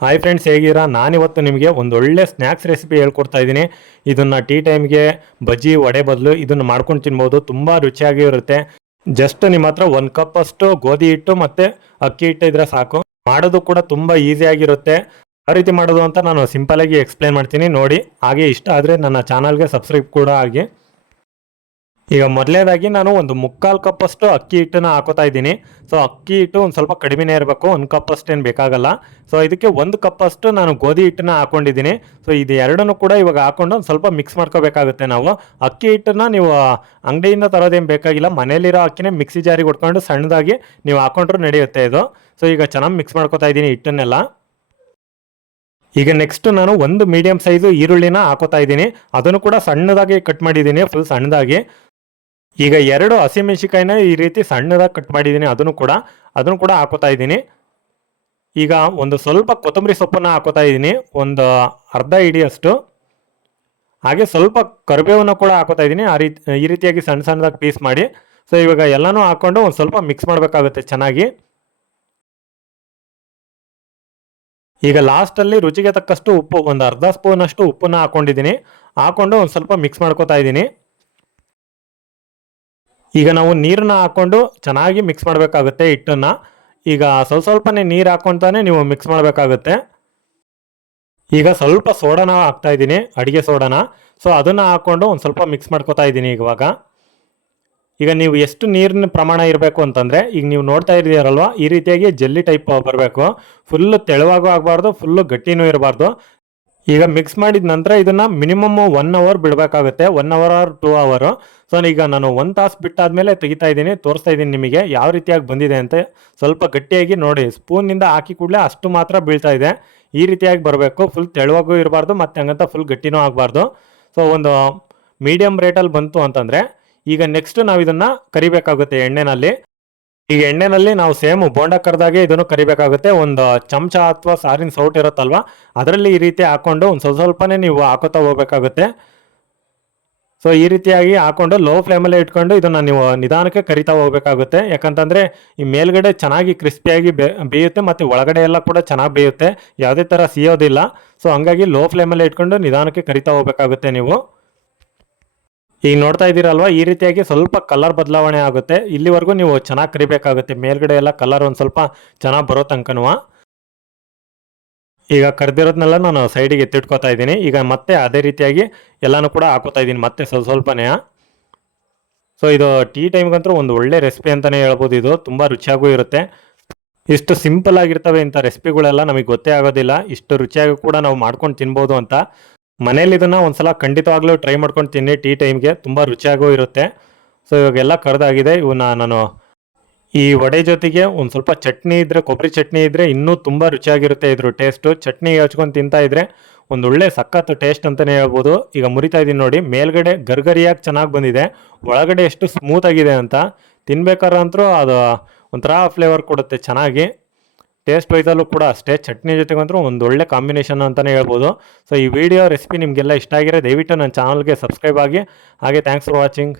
Hi friends ಹೇಗಿರಾ ನಾನಿವತ್ತು ನಿಮಗೆ ಒಂದು ಒಳ್ಳೆ ಸ್ನ್ಯಾಕ್ಸ್ ರೆಸಿಪಿ ಹೇಳ್ಕೊಡ್ತಾ ಇದ್ದೀನಿ. ಇದನ್ನು ಟೀ ಟೈಮ್ಗೆ ಬಜ್ಜಿ ವಡೆ ಬದಲು ಇದನ್ನು ಮಾಡ್ಕೊಂಡು ತಿನ್ಬೋದು. ತುಂಬ ರುಚಿಯಾಗಿ ಇರುತ್ತೆ. ಜಸ್ಟ್ ನಿಮ್ಮ ಹತ್ರ ಒಂದು ಕಪ್ ಅಷ್ಟು ಗೋಧಿ ಹಿಟ್ಟು ಮತ್ತು ಅಕ್ಕಿ ಹಿಟ್ಟು ಇದ್ರೆ ಸಾಕು. ಮಾಡೋದು ಕೂಡ ತುಂಬ ಈಸಿಯಾಗಿರುತ್ತೆ ಆ ರೀತಿ ಮಾಡೋದು ಅಂತ ನಾನು ಸಿಂಪಲಾಗಿ ಎಕ್ಸ್ಪ್ಲೇನ್ ಮಾಡ್ತೀನಿ. ನೋಡಿ, ಹಾಗೆ ಇಷ್ಟ ಆದರೆ ನನ್ನ ಚಾನಲ್ಗೆ ಸಬ್ಸ್ಕ್ರೈಬ್ ಕೂಡ ಆಗಿ ಈಗ ಮೊದಲನೇದಾಗಿ ನಾನು ಒಂದು ಮುಕ್ಕಾಲು ಕಪ್ ಅಷ್ಟು ಅಕ್ಕಿ ಹಿಟ್ಟನ್ನ ಹಾಕೋತಾ ಇದ್ದೀನಿ. ಸೊ ಅಕ್ಕಿ ಹಿಟ್ಟು ಒಂದು ಸ್ವಲ್ಪ ಕಡಿಮೆನೇ ಇರಬೇಕು, ಒಂದು ಕಪ್ ಅಷ್ಟೇನು ಬೇಕಾಗಲ್ಲ. ಸೊ ಇದಕ್ಕೆ ಒಂದು ಕಪ್ ಅಷ್ಟು ನಾನು ಗೋಧಿ ಹಿಟ್ಟನ್ನ ಹಾಕೊಂಡಿದ್ದೀನಿ. ಸೊ ಇದು ಎರಡನ್ನೂ ಕೂಡ ಇವಾಗ ಹಾಕೊಂಡು ಒಂದು ಸ್ವಲ್ಪ ಮಿಕ್ಸ್ ಮಾಡ್ಕೋಬೇಕಾಗುತ್ತೆ ನಾವು. ಅಕ್ಕಿ ಹಿಟ್ಟನ್ನ ನೀವು ಅಂಗಡಿಯಿಂದ ತರೋದೇನು ಬೇಕಾಗಿಲ್ಲ. ಮನೇಲಿರೋ ಅಕ್ಕಿನೇ ಮಿಕ್ಸಿ ಜಾರಿಗೆ ಹೊಡ್ಕೊಂಡು ಸಣ್ಣದಾಗಿ ನೀವು ಹಾಕೊಂಡ್ರೂ ನಡೆಯುತ್ತೆ ಇದು. ಸೊ ಈಗ ಚೆನ್ನಾಗಿ ಮಿಕ್ಸ್ ಮಾಡ್ಕೋತಾ ಇದ್ದೀನಿ ಹಿಟ್ಟನ್ನೆಲ್ಲ. ಈಗ ನೆಕ್ಸ್ಟ್ ನಾನು ಒಂದು ಮೀಡಿಯಂ ಸೈಜು ಈರುಳ್ಳಿನ ಹಾಕೋತಾ ಇದ್ದೀನಿ. ಅದನ್ನು ಕೂಡ ಸಣ್ಣದಾಗಿ ಕಟ್ ಮಾಡಿದ್ದೀನಿ ಫುಲ್ ಸಣ್ಣದಾಗಿ. ಈಗ ಎರಡು ಹಸಿಮೆಣಸಿಕಾಯಿನ ಈ ರೀತಿ ಸಣ್ಣದಾಗಿ ಕಟ್ ಮಾಡಿದ್ದೀನಿ. ಅದನ್ನು ಕೂಡ ಅದನ್ನು ಕೂಡ ಹಾಕೋತಾ ಇದ್ದೀನಿ. ಈಗ ಒಂದು ಸ್ವಲ್ಪ ಕೊತ್ತಂಬರಿ ಸೊಪ್ಪನ್ನು ಹಾಕೋತಾ ಇದ್ದೀನಿ. ಒಂದು ಅರ್ಧ ಇಡಿಯಷ್ಟು ಹಾಗೆ ಸ್ವಲ್ಪ ಕರಿಬೇವನ್ನು ಕೂಡ ಹಾಕೋತಾ ಇದ್ದೀನಿ. ಆ ರೀತಿ, ಈ ರೀತಿಯಾಗಿ ಸಣ್ಣ ಸಣ್ಣದಾಗಿ ಪೀಸ್ ಮಾಡಿ. ಸೊ ಇವಾಗ ಎಲ್ಲನೂ ಹಾಕ್ಕೊಂಡು ಒಂದು ಸ್ವಲ್ಪ ಮಿಕ್ಸ್ ಮಾಡಬೇಕಾಗುತ್ತೆ ಚೆನ್ನಾಗಿ. ಈಗ ಲಾಸ್ಟಲ್ಲಿ ರುಚಿಗೆ ತಕ್ಕಷ್ಟು ಉಪ್ಪು, ಒಂದು ಅರ್ಧ ಸ್ಪೂನಷ್ಟು ಉಪ್ಪನ್ನು ಹಾಕ್ಕೊಂಡಿದ್ದೀನಿ ಹಾಕೊಂಡು ಒಂದು ಸ್ವಲ್ಪ ಮಿಕ್ಸ್ ಮಾಡ್ಕೋತಾ ಇದ್ದೀನಿ. ಈಗ ನಾವು ನೀರನ್ನ ಹಾಕೊಂಡು ಚೆನ್ನಾಗಿ ಮಿಕ್ಸ್ ಮಾಡಬೇಕಾಗುತ್ತೆ ಹಿಟ್ಟನ್ನು. ಈಗ ಸ್ವಲ್ಪ ಸ್ವಲ್ಪನೇ ನೀರು ಹಾಕೊಂತಾನೆ ನೀವು ಮಿಕ್ಸ್ ಮಾಡಬೇಕಾಗುತ್ತೆ. ಈಗ ಸ್ವಲ್ಪ ಸೋಡಾನ ಹಾಕ್ತಾ ಇದ್ದೀನಿ, ಅಡುಗೆ ಸೋಡಾನ. ಸೊ ಅದನ್ನು ಹಾಕ್ಕೊಂಡು ಒಂದು ಸ್ವಲ್ಪ ಮಿಕ್ಸ್ ಮಾಡ್ಕೋತಾ ಇದ್ದೀನಿ ಇವಾಗ. ಈಗ ನೀವು ಎಷ್ಟು ನೀರಿನ ಪ್ರಮಾಣ ಇರಬೇಕು ಅಂತಂದರೆ, ಈಗ ನೀವು ನೋಡ್ತಾ ಇದ್ದೀರಲ್ವ, ಈ ರೀತಿಯಾಗಿ ಜಲ್ಲಿ ಟೈಪ್ ಬರಬೇಕು. ಫುಲ್ಲು ತೆಳುವಾಗೂ ಆಗಬಾರ್ದು ಫುಲ್ಲು ಗಟ್ಟಿನೂ ಇರಬಾರ್ದು. ಈಗ ಮಿಕ್ಸ್ ಮಾಡಿದ ನಂತರ ಇದನ್ನ minimum one hour ಬಿಡಬೇಕಾಗುತ್ತೆ. One hour or two hour so ಈಗ ನಾನು ಒಂದು ತಾಸು ಬಿಟ್ಟಾದ್ಮೇಲೆ ತೆಗಿತಾ ಇದ್ದೀನಿ. ತೋರಿಸ್ತಾ ಇದ್ದೀನಿ ನಿಮಗೆ ಯಾವ ರೀತಿಯಾಗಿ ಬಂದಿದೆ ಅಂತ. ಸ್ವಲ್ಪ ಗಟ್ಟಿಯಾಗಿ ನೋಡಿ. ಸ್ಪೂನಿಂದ ಹಾಕಿ ಕೂಡಲೇ ಅಷ್ಟು ಮಾತ್ರ ಬೀಳ್ತಾ ಇದೆ. ಈ ರೀತಿಯಾಗಿ ಬರಬೇಕು. ಫುಲ್ ತೆಳುವಾಗೂ ಇರಬಾರ್ದು, ಮತ್ತು ಹಂಗಂತ ಫುಲ್ ಗಟ್ಟಿನೂ ಆಗಬಾರ್ದು. ಸೊ ಒಂದು ಮೀಡಿಯಮ್ ರೇಟಲ್ಲಿ ಬಂತು ಅಂತಂದರೆ, ಈಗ ನೆಕ್ಸ್ಟ್ ನಾವು ಇದನ್ನು ಕರಿಬೇಕಾಗುತ್ತೆ ಎಣ್ಣೆನಲ್ಲಿ. ಈಗ ಎಣ್ಣೆನಲ್ಲಿ ನಾವು ಸೇಮ್ ಬೋಂಡ ಕರೆದಾಗೆ ಇದನ್ನು ಕರಿಬೇಕಾಗುತ್ತೆ. ಒಂದು ಚಮಚ ಅಥವಾ ಸಾರಿನ ಸೌಟ್ ಇರುತ್ತಲ್ವ? ಅದರಲ್ಲಿ ಈ ರೀತಿ ಹಾಕೊಂಡು ಒಂದು ಸ್ವಲ್ಪ ಸ್ವಲ್ಪನೇ ನೀವು ಹಾಕೋತಾ ಹೋಗ್ಬೇಕಾಗುತ್ತೆ. ಸೊ ಈ ರೀತಿಯಾಗಿ ಹಾಕೊಂಡು ಲೋ ಫ್ಲೇಮಲ್ಲೇ ಇಟ್ಕೊಂಡು ಇದನ್ನು ನೀವು ನಿಧಾನಕ್ಕೆ ಕರಿತಾ ಹೋಗಬೇಕಾಗುತ್ತೆ. ಯಾಕಂತಂದರೆ ಈ ಮೇಲ್ಗಡೆ ಚೆನ್ನಾಗಿ ಕ್ರಿಸ್ಪಿಯಾಗಿ ಬೇಯುತ್ತೆ ಮತ್ತು ಒಳಗಡೆ ಎಲ್ಲ ಕೂಡ ಚೆನ್ನಾಗಿ ಬೇಯುತ್ತೆ. ಯಾವುದೇ ಥರ ಸಿಯೋದಿಲ್ಲ. ಸೊ ಹಂಗಾಗಿ ಲೋ ಫ್ಲೇಮಲ್ಲೇ ಇಟ್ಕೊಂಡು ನಿಧಾನಕ್ಕೆ ಕರಿತಾ ಹೋಗಬೇಕಾಗುತ್ತೆ ನೀವು. ಈಗ ನೋಡ್ತಾ ಇದ್ದೀರಲ್ವಾ, ಈ ರೀತಿಯಾಗಿ ಸ್ವಲ್ಪ ಕಲರ್ ಬದಲಾವಣೆ ಆಗುತ್ತೆ. ಇಲ್ಲಿವರೆಗೂ ನೀವು ಚೆನ್ನಾಗಿ ಕರಿಬೇಕಾಗುತ್ತೆ. ಮೇಲ್ಗಡೆ ಎಲ್ಲ ಕಲರ್ ಒಂದು ಸ್ವಲ್ಪ ಚೆನ್ನಾಗಿ ಬರೋ ತನಕನೂ. ಈಗ ಕರೆದಿರೋದನ್ನೆಲ್ಲ ನಾನು ಸೈಡಿಗೆ ಎತ್ತಿಟ್ಕೋತಾ ಇದ್ದೀನಿ. ಈಗ ಮತ್ತೆ ಅದೇ ರೀತಿಯಾಗಿ ಎಲ್ಲನೂ ಕೂಡ ಹಾಕೋತಾ ಇದ್ದೀನಿ, ಮತ್ತೆ ಸ್ವಲ್ಪ ಸ್ವಲ್ಪನೇ. ಸೊ ಇದು ಟೀ ಟೈಮ್ಗಂತೂ ಒಂದು ಒಳ್ಳೆ ರೆಸಿಪಿ ಅಂತಲೇ ಹೇಳ್ಬೋದು ಇದು. ತುಂಬ ರುಚಿಯಾಗೂ ಇರುತ್ತೆ. ಇಷ್ಟು ಸಿಂಪಲ್ ಆಗಿರ್ತವೆ ಇಂಥ ರೆಸಿಪಿಗಳೆಲ್ಲ ನಮಗೆ ಗೊತ್ತೇ ಆಗೋದಿಲ್ಲ. ಇಷ್ಟು ರುಚಿಯಾಗಿ ಕೂಡ ನಾವು ಮಾಡ್ಕೊಂಡು ತಿನ್ಬೋದು ಅಂತ. ಮನೇಲಿ ಇದನ್ನು ಒಂದ್ಸಲ ಖಂಡಿತವಾಗ್ಲೂ ಟ್ರೈ ಮಾಡ್ಕೊಂಡು ತಿನ್ನಿ ಟೀ ಟೈಮ್ಗೆ ತುಂಬ ರುಚಿಯಾಗೂ ಇರುತ್ತೆ. ಸೊ ಇವಾಗೆಲ್ಲ ಕರೆದಾಗಿದೆ. ಇವನ್ನ ನಾನು ಈ ವಡೆ ಜೊತೆಗೆ ಒಂದು ಸ್ವಲ್ಪ ಚಟ್ನಿ ಇದ್ದರೆ ಕೊಬ್ಬರಿ ಚಟ್ನಿ ಇದ್ದರೆ ಇನ್ನೂ ತುಂಬ ರುಚಿಯಾಗಿರುತ್ತೆ ಇದ್ರ ಟೇಸ್ಟು ಚಟ್ನಿ ಹಚ್ಕೊಂಡು ತಿಂತಾ ಇದ್ರೆ ಒಂದು ಒಳ್ಳೆ ಸಕ್ಕತ್ತು ಟೇಸ್ಟ್ ಅಂತಲೇ ಹೇಳ್ಬೋದು. ಈಗ ಮುರಿತಾ ಇದ್ದೀನಿ ನೋಡಿ, ಮೇಲ್ಗಡೆ ಗರ್ಗರಿಯಾಗಿ ಚೆನ್ನಾಗಿ ಬಂದಿದೆ. ಒಳಗಡೆ ಎಷ್ಟು ಸ್ಮೂತ್ ಆಗಿದೆ ಅಂತ ತಿನ್ಬೇಕಾದ್ರೆ ಅಂತೂ ಅದು ಒಂಥರ ಫ್ಲೇವರ್ ಕೊಡುತ್ತೆ ಚೆನ್ನಾಗಿ. ಟೇಸ್ಟ್ ವೈಸಲ್ಲೂ ಕೂಡ ಅಷ್ಟೇ. ಚಟ್ನಿ ಜೊತೆಗಂತೂ ಒಂದು ಒಳ್ಳೆ ಕಾಂಬಿನೇಷನ್ ಅಂತಲೇ ಹೇಳ್ಬೋದು. ಸೊ ಈ ವಿಡಿಯೋ ರೆಸಿಪಿ ನಿಮಗೆಲ್ಲ ಇಷ್ಟ ಆಗಿರೋ ದಯವಿಟ್ಟು ನನ್ನ ಚಾನಲ್ಗೆ ಸಬ್ಸ್ಕ್ರೈಬ್ ಆಗಿ. ಹಾಗೆ ಥ್ಯಾಂಕ್ಸ್ ಫಾರ್ ವಾಚಿಂಗ್